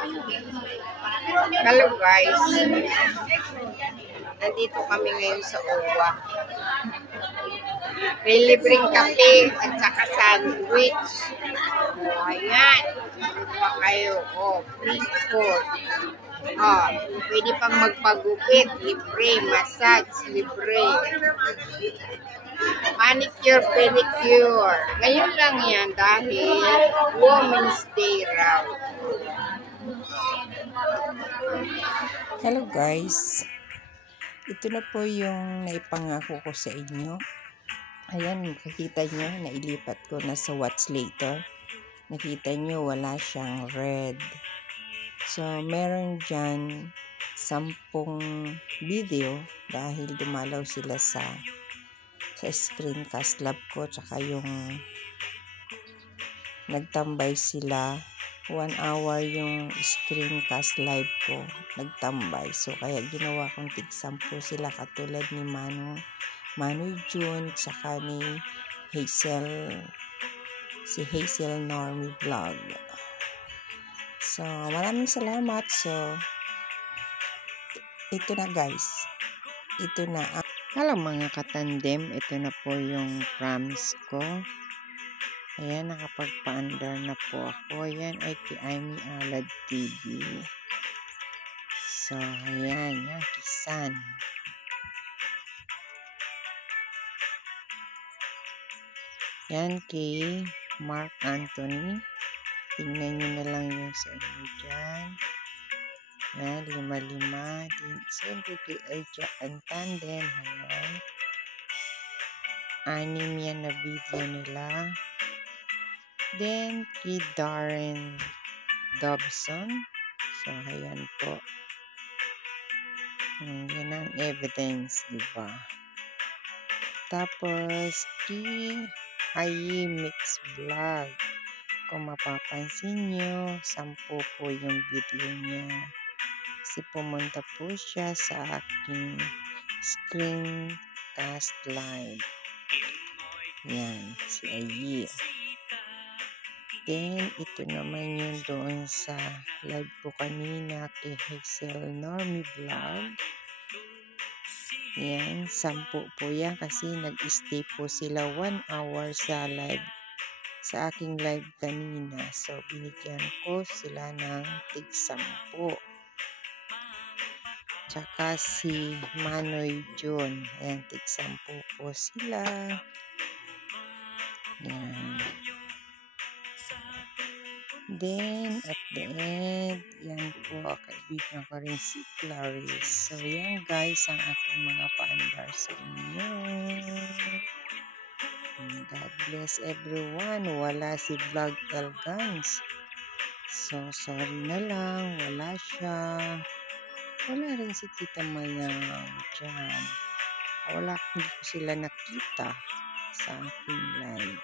Hello guys, nandito kami ngayon sa OWA. May libreng kape at saka sandwich. Ayan, pa kayo. Free food. Pwede pang magpagupit, libre, massage, libre. Manicure, pedicure. Ngayon lang yan dahil Women's Day raw. Hello guys, ito na po yung naipangako ko sa inyo. Ayan, makikita nyo, nailipat ko na sa watch later. Nakita nyo, wala siyang red. So, meron dyan 10 video dahil dumalaw sila sa screencast lab ko, tsaka yung nagtambay sila 1 hour yung screencast live ko, nagtambay. So, kaya ginawa kong tig-10 sila katulad ni Manoy June, tsaka ni si Hazel Normie Vlog. So, maraming salamat. So, ito na guys. Ito na. Hello mga katandem, ito na po yung promise ko. Ayan, nakapagpa-under na po ako. Ayan, ay kay Amy Alad TV. So, ayan, yan, kisan. Yan, kay Mark Anthony. Tingnan nyo na lang yung sa inyo dyan. Yan, 5-5. Siyempre kay Aja Antanden. Ayan. 6 yan na video nila. Then, kay Darren Dobson. So, ayan po. Yan ang evidence, diba? Tapos, kay Ayi Mix Vlog. Kung mapapansin nyo, 10 po yung video niya. Kasi pumunta po siya sa aking screencast live. Yan, si Ayi. Then, ito naman yung doon sa live ko kanina kay Hazel Normie Vlog. Yan, 10 po yan kasi nag-stay po sila 1 hour sa live, sa aking live kanina. So, binigyan ko sila ng tig-10. Tsaka si Manoy June. Ayan, tig-10 po sila. Yan. Then, at the end, yan po, kaibigan ko rin si Clarice. So, yan guys, ang aking mga paandar sa inyo. God bless everyone. Wala si Vlog Elgans. So, sorry na lang. Wala siya. Wala rin si Tita Mayang dyan. Hindi ko sila nakita sa aking live.